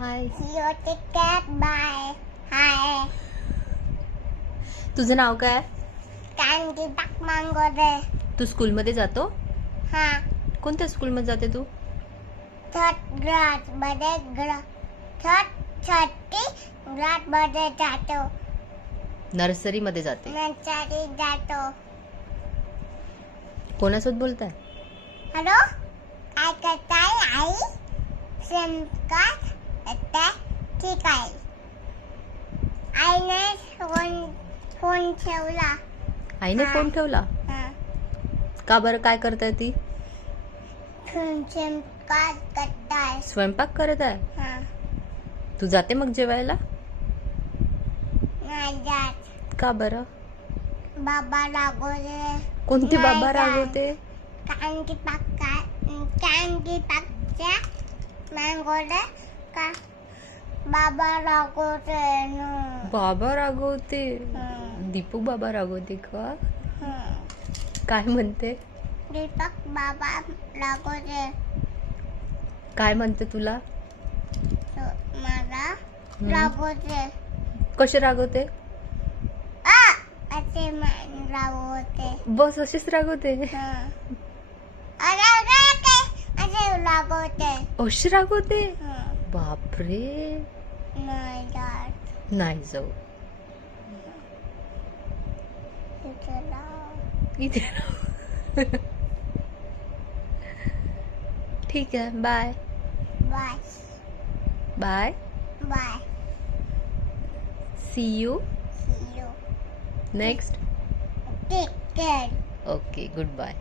हाय. Bye. हाय. तुझं नाव काय? कांदी पाक मांगोरे. तू स्कूलमध्ये जातो? हा. कोणत्या स्कूलमध्ये जाते तू? थर्ड ग्रास मध्ये छठी ग्रास मध्ये जातो. नर्सरीमध्ये जाते. नंतर जातो. कोणासोबत बोलताय? हॅलो, काय करताय आई? स्वयंपाक येते. ठीक आहे. आईने फोन ठेवला. आईने फोन ठेवला? हा. का बरं, काय करताय ती? स्वयंपाक करताय. स्वयंपाक करत आहे? हा. तू जाते मग जेवायला? नाही जात. का बरं? बाबा रागवले. कोणते नाही बाबा जात. रागवते? कांदी पाकच्या मांगोरे का बाबा रागवते ना. बाबा रागवते? हं. दीपू बाबा रागवते का? हं. काय म्हणते? दीपक बाबा रागवते. काय म्हणते तुला? मला रागवते. कसे रागवते? असे रागवते. बस अशीच रागवते? हं. असे रागवते. अशी रागवते? हं. बापरे. नाही जात. नाही जाऊ. इथे राव. इथे ठीक आहे. Bye bye. Bye. Bye. See you See you. Next. Take care. Okay, good bye.